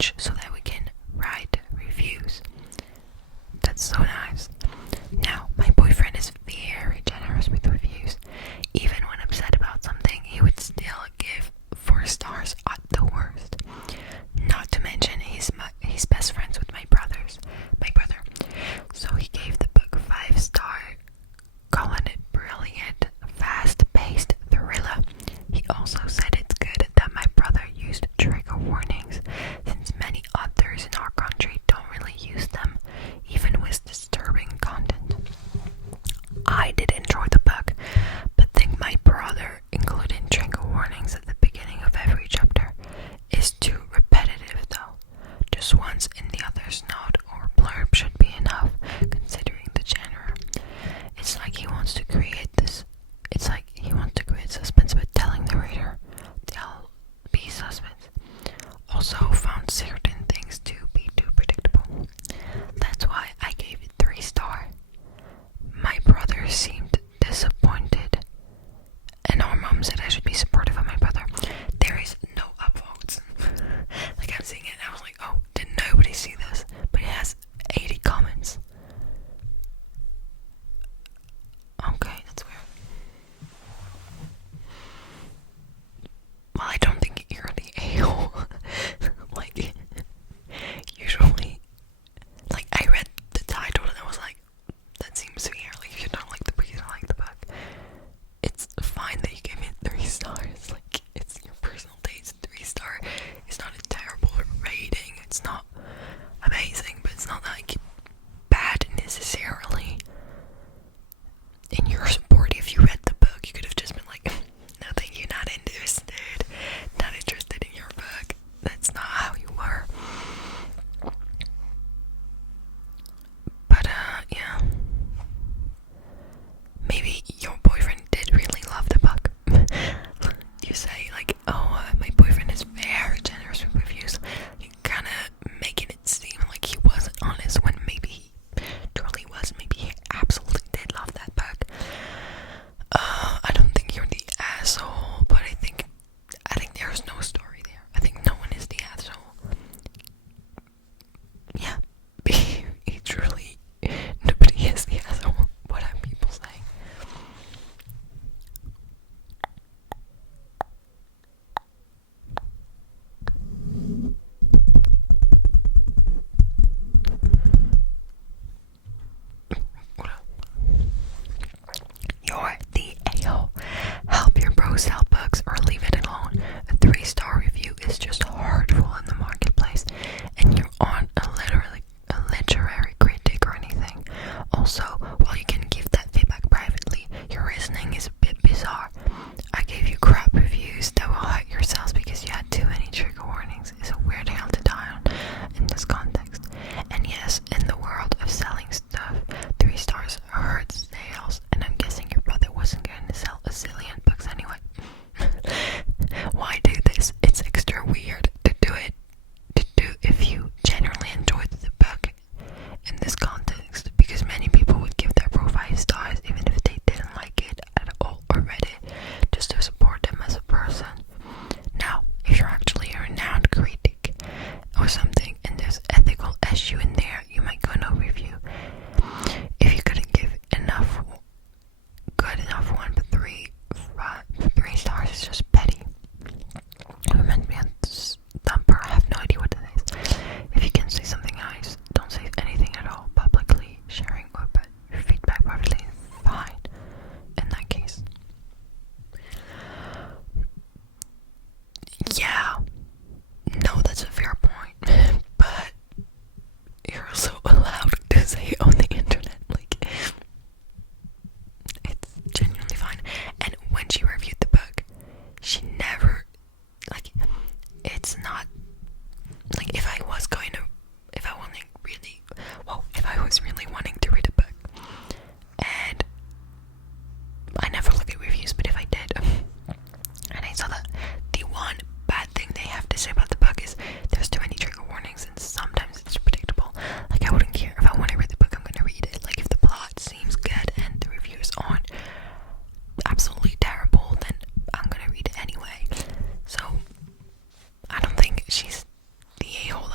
rich so that we can write reviews. That's so nice. Now, my boyfriend is very generous with reviews. Even when upset about something, he would still give 4 stars at the worst. Not to mention he's best friends with my brother. So he gave the book 5 star, calling it brilliant, fast-paced thriller. He also said it's good that my brother used trigger warnings, since many authors in our country don't really use them, even with disturbing content. I did enjoy the book, but think my brother including trigger warnings at the beginning of every chapter is too repetitive though. Just once in the author's note or blurb should be enough, considering the genre. It's like he wants to create suspense by telling the reader there'll be suspense. Also found certain things to be too predictable. That's why I gave it 3 stars. My brother seemed disappointed, and our mom said I should be supportive of my brother. There is no upvotes. Like, I'm seeing it and I was like, oh, did nobody see this? But it has 80 comments. Okay, that's weird. Well, I don't think you're the a-hole. Like, usually, like, I read the title and I was like, that seems weird. Like, if you don't like the book, you don't like the book. It's fine that you gave it 3 stars. Like, it's your personal taste. 3 star is not a terrible rating. It's not amazing, but it's not like bad necessarily. And you're supportive. If you read the book, you could have just been like, no thank you, not interested in your book. That's not how you were. But yeah, maybe your boyfriend did really love the book. You say like, oh, my boyfriend is very generous with reviews. You kind of making it seem like he wasn't honest when maybe he truly was. Maybe he absolutely did love that book. I don't think you're the asshole, but I think there's no story there. I think no one is the asshole. Yeah, he truly, nobody is the asshole. What are people saying? You're the a-hole. Help your bro sell books or leave it alone. A 3-star review is just hurtful in the marketplace, and you aren't a literary critic or anything. Also, while you can give that feedback privately, your reasoning is a bit bizarre. I gave you crap reviews that will hurt your sales because you had too many trigger warnings. It's a weird hill to die on in this context. And yes, in the world of selling stuff, 3 stars hurts sales, and I'm guessing your brother wasn't going to sell a zillion books anyway. Why do this? It's extra weird to do if you genuinely enjoyed the book in this context, because many people would give their book 5 stars even if they didn't like it at all or read it, just to support them as a person. Now, if you're actually a renowned critic or something and there's ethical issue in there, you might go no review. If you couldn't give good enough one, but 3 stars is just petty. It meant me a thumper. I have no idea what that is. If you can say something nice, don't say anything at all. Publicly sharing or your feedback privately is fine in that case. Yeah, no, that's a fair point, but you're also allowed to say it on the internet. Like, it's genuinely fine. And when she reviewed the book, she never, like, it's not like if I was really wanting to read a book, and I never look at reviews, but if I did and I saw that the one bad thing they have to say about the book is there's too many trigger warnings and sometimes it's predictable, like, I wouldn't care. If I want to read the book, I'm gonna read it. Like, if the plot seems good and the reviews aren't absolutely terrible, then I'm gonna read it anyway. So I don't think she's the a-hole.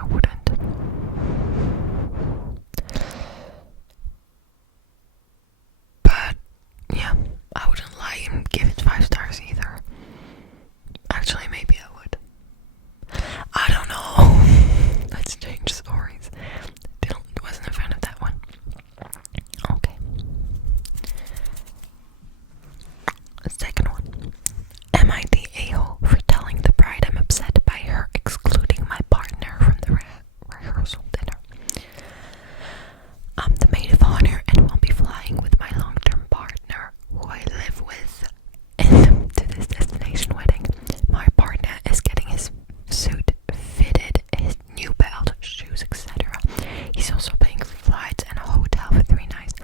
I wouldn't. But yeah, I wouldn't lie and give it 5 stars either. Actually, maybe I would. I don't know. Let's change stories. Wasn't a fan of that one. Okay. Second one. Am I the a-hole for telling the bride I'm upset by her excluding my partner from the rehearsal dinner? I'm the maid of honor and will be flying with my long-term partner, who I live with, to this destination wedding. My partner is getting his suit fitted, his new belt, shoes, etc. He's also paying for flights and a hotel for 3 nights.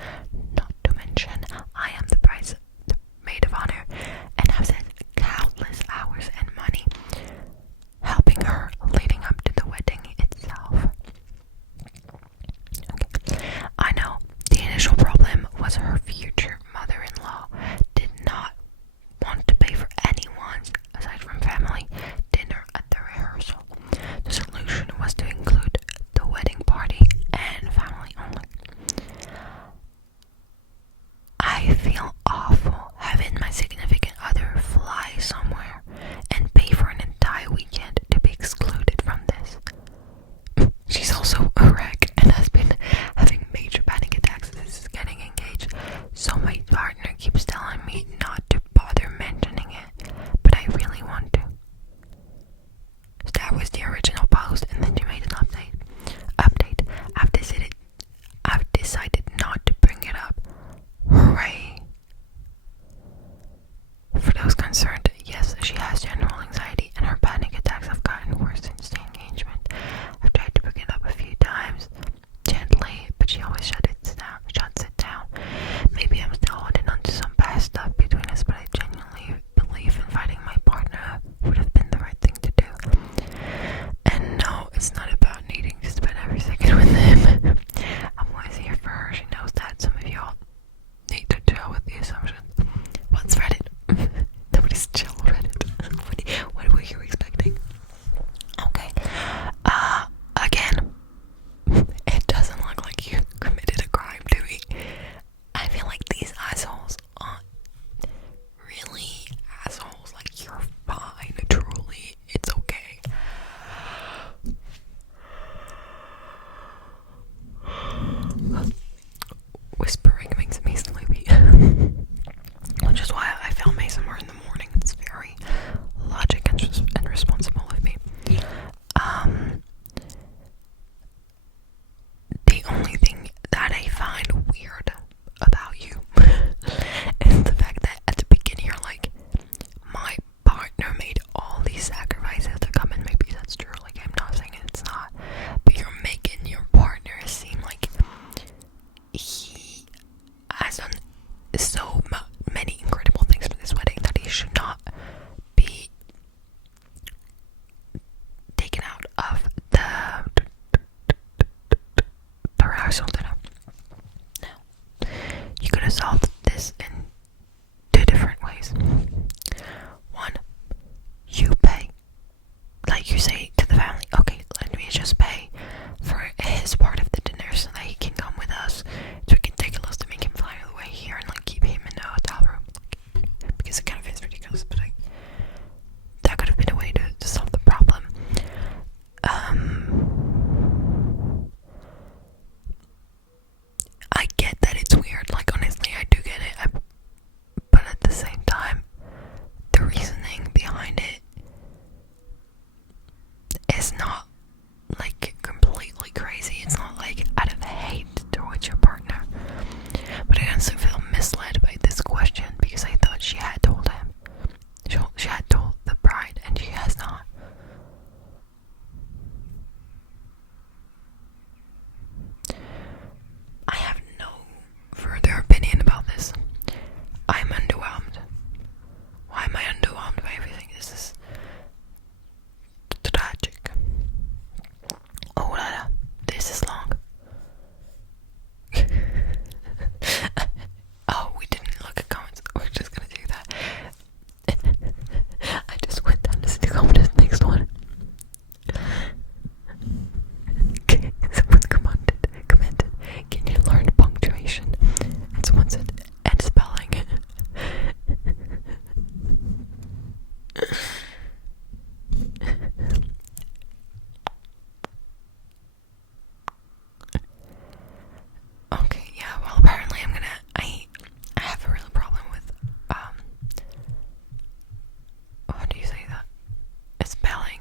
Not to mention, I am the maid of honor and have spent countless hours and money helping her leading up to the wedding itself. Okay. I know the initial problem was her future mother-in-law did not want to pay for anyone aside from family dinner at the rehearsal. The solution was to include the wedding party and family only. I feel awful having my significant other fly somewhere and pay for an entire weekend to be excluded from this. She's also a wreck and has been having major panic attacks since getting engaged, so my partner keeps telling me not to bother mentioning it, but I really want to. So that was the original post, and then she made an update. I've decided not to bring it up. Hooray! For those concerned, yes, she has general anxiety, and her panic attacks have gotten worse since the engagement. I've tried to bring it up a few times, gently, but she always shuts it down. Maybe I'm still holding on to some past stuff between us, but I genuinely believe inviting my partner would have been the right thing to do. And no, it's not about needing to spend every second with him. I'm always here for her. She knows that. Some of y'all need to deal with the assumptions. What's Reddit? Nobody's chill Reddit. What were you expecting? Okay. Again, it doesn't look like you committed a crime to me. I feel like these assholes aren't really assholes. Like, you're fine. Truly, it's okay. Whispering makes me sleepy. Which is why I film ASMR in the morning. It's very logic and responsible of me. The only thing that I find weird about you is the fact that at the beginning you're like, my partner made all these sacrifices to come, and maybe that's true. Like, I'm not saying it's not, but you're making your partner seem like he has done so many incredible things for this wedding that he should not be taken out of the rehearsal dinner. Now, you could have solved this in 2 different ways. One, you pay. Like, you say to the family, okay, let me just pay for his part of the dinner so that he can come with us, so we can take a loss to make him fly all the way here and like keep him in the hotel room. Like, because it kind of is ridiculous, but like, that could have been a way to solve the problem. I get that it's weird. Like, honestly, I do get it. But at the same time, the reasoning behind it is not like completely crazy. It's not like out of hate towards your partner. But I also feel misled by this question because I thought she had told him. She had told the bride, and she has not. I have no further opinion about this. I'm underwhelmed. Why am I underwhelmed by everything? This is tragic. Oh la la, this is long. Okay, yeah, well, apparently I have a real problem with, how do you say that? Spelling,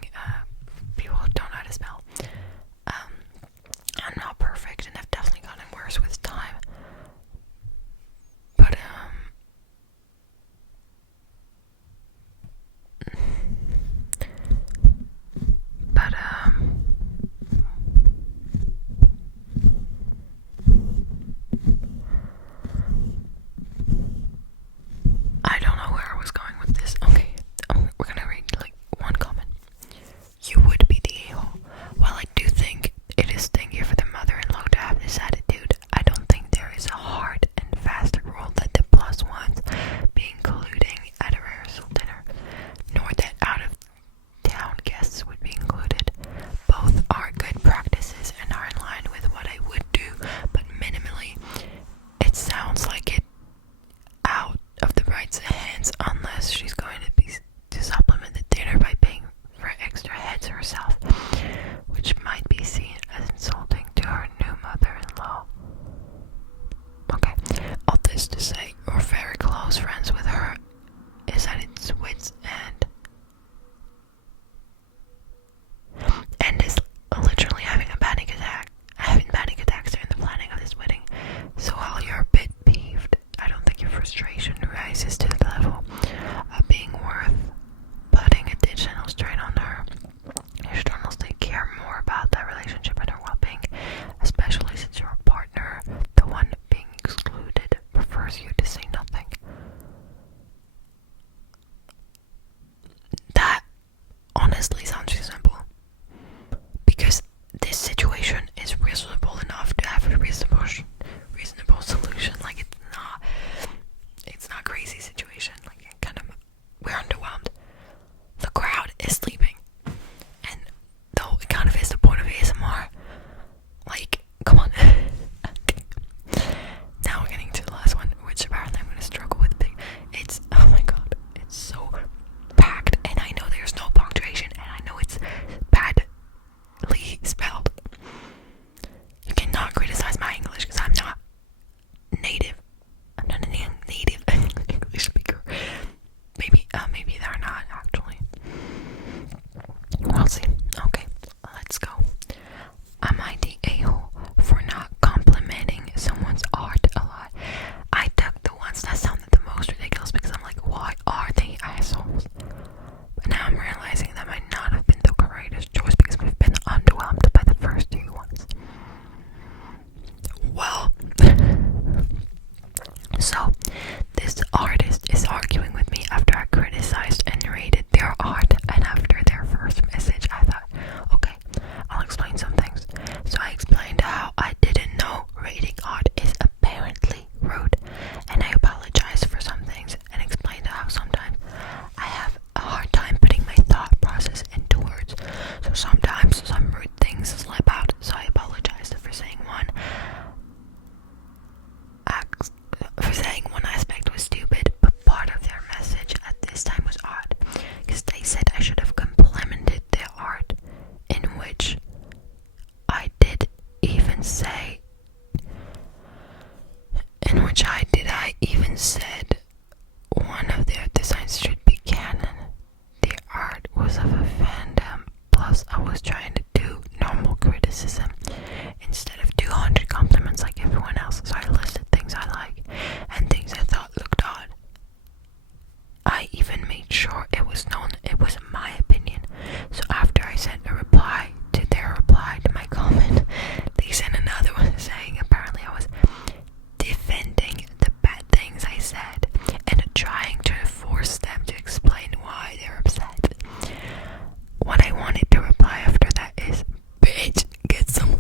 people who don't know how to spell. Um, I'm not perfect, and I've definitely gotten worse with time. But, but, I don't know where I was going with this. Okay, we're gonna read, like, one comment. You would be the a-hole. While I do think it is stingy for the mother-in-law to have this attitude, I don't think there is a hard and fast rule that the plus ones be including at a rehearsal dinner, nor that out-of-town guests would be included. Both are good practices and are in line with what I would do, but minimally, it sounds like it out of the bride's hands unless she's going to supplement the dinner by paying for extra heads herself, which might be seen as insulting to her new mother-in-law. Okay, all this to say, we're very close friends with her, is at its wit's end, and is literally having panic attacks during the planning of this wedding. So while you're a bit peeved, I don't think your frustration rises to the level of being worth putting additional strain on her. You should honestly care more about that relationship and her well-being, especially since your partner, the one being excluded, prefers you to say nothing. That honestly sounds too simple, because this situation is reasonable enough to have a reasonable solution. Like, it's not crazy situation. Like, we're underwhelmed. The crowd is sleeping, and though it kind of is the point of ASMR, like, come on. Now we're getting to the last one, which apparently I'm gonna struggle with. It's, oh my god, it's so packed, and I know there's no punctuation, and I know it's badly spelled. You cannot criticize my English because I'm not native. I'm not a native English speaker. Maybe they're not actually. We'll see. Okay, let's go. Am I the a-hole for not complimenting someone's art a lot? I took the ones that sounded the most ridiculous because I'm like, why are they assholes? But now I'm realizing that might not have been the greatest choice because we've been underwhelmed by the first two ones. Well, so this artist is arguing with me after I criticized and rated their art, and after their first message I thought, okay, I'll explain some things. So I explained how I didn't know rating art is apparently rude, and I apologized for some things and explained how sometimes I have a hard time putting my thought process into words, so sometimes some rude things slip out, so I apologized for saying one aspect was stupid, but part of their message at this time was odd, because they said I should have complimented their art, in which I did even say, said one of their designs should be canon. Their art was of a fandom, plus I was trying to do normal criticism instead of 200 compliments like everyone else, so I listed things I like and things I thought looked odd. I even made sure it was known it was my opinion, so after I sent a reply to their reply to my comment, they sent another one saying apparently I was defending the bad things I said and trying to force them to explain why they're upset. What I wanted to reply after that is, bitch, get some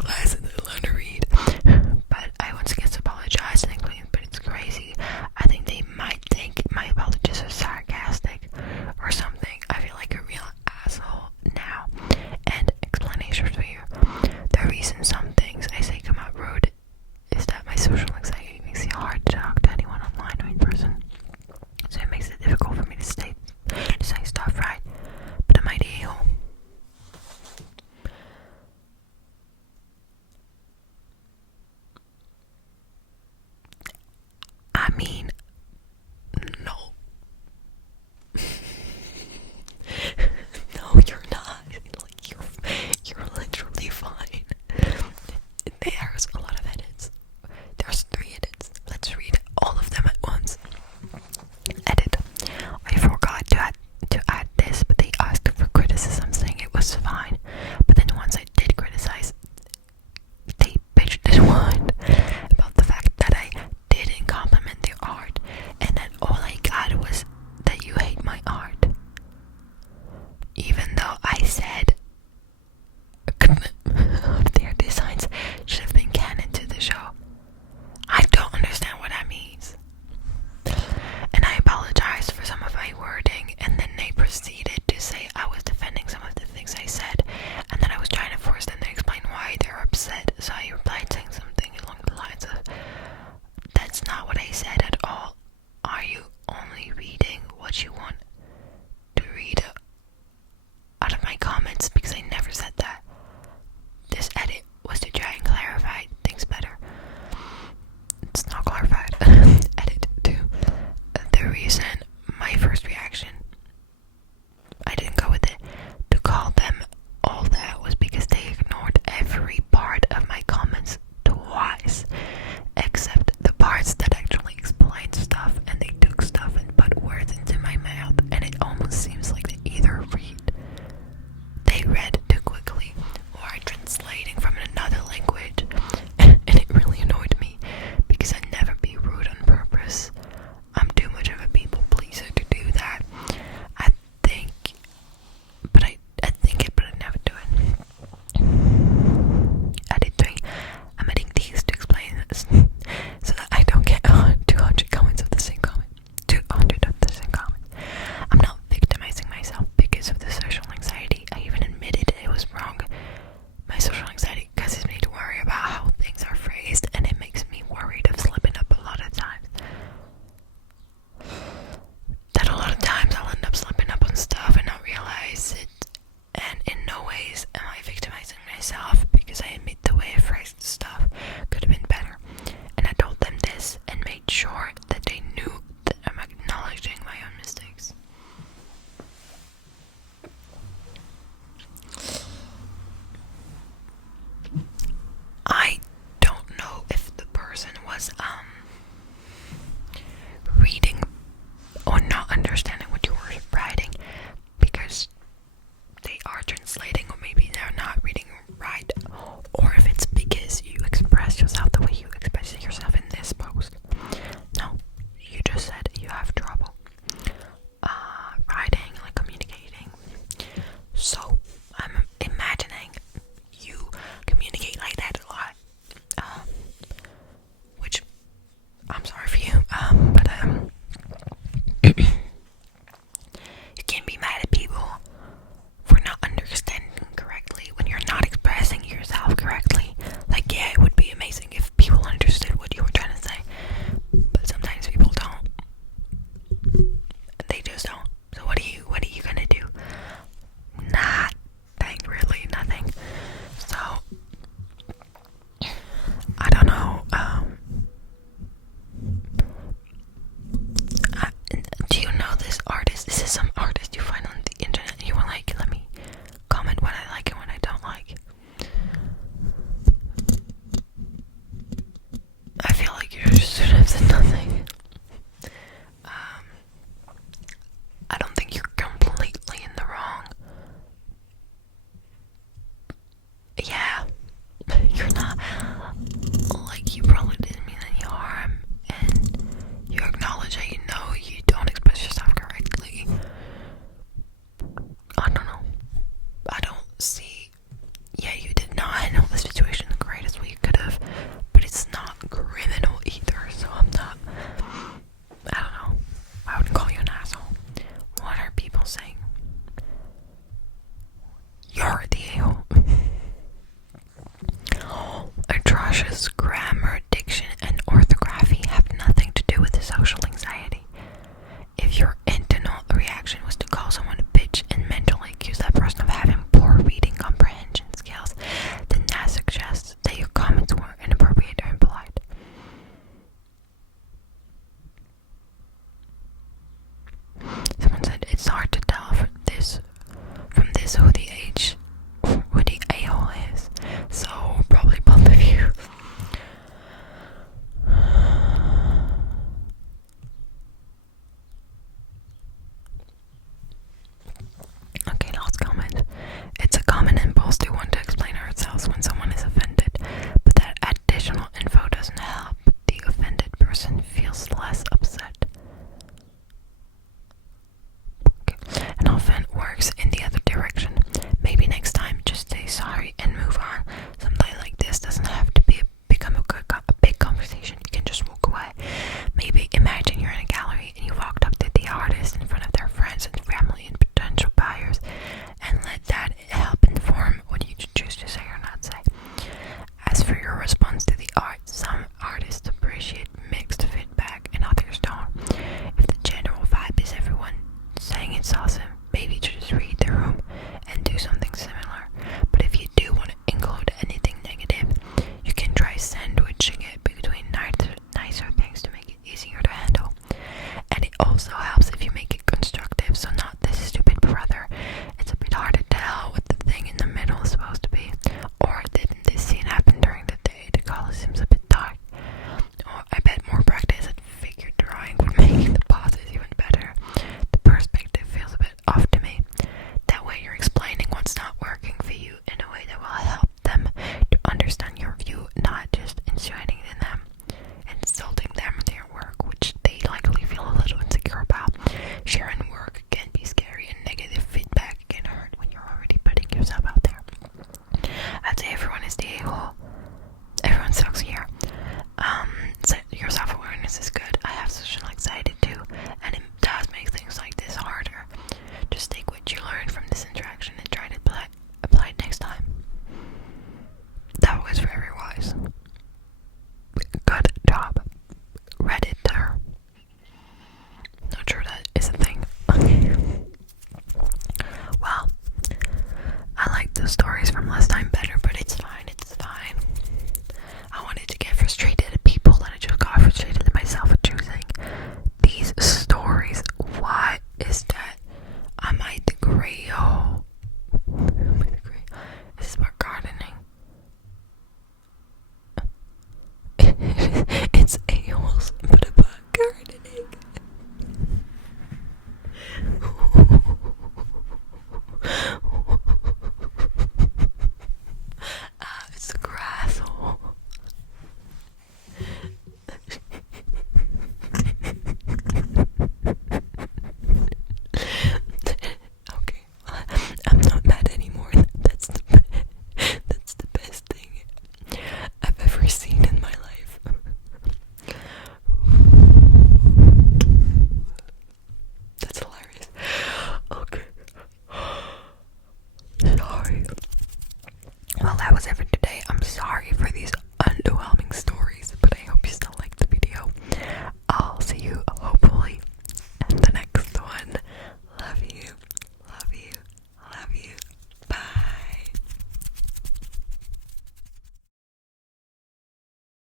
atrocious grammar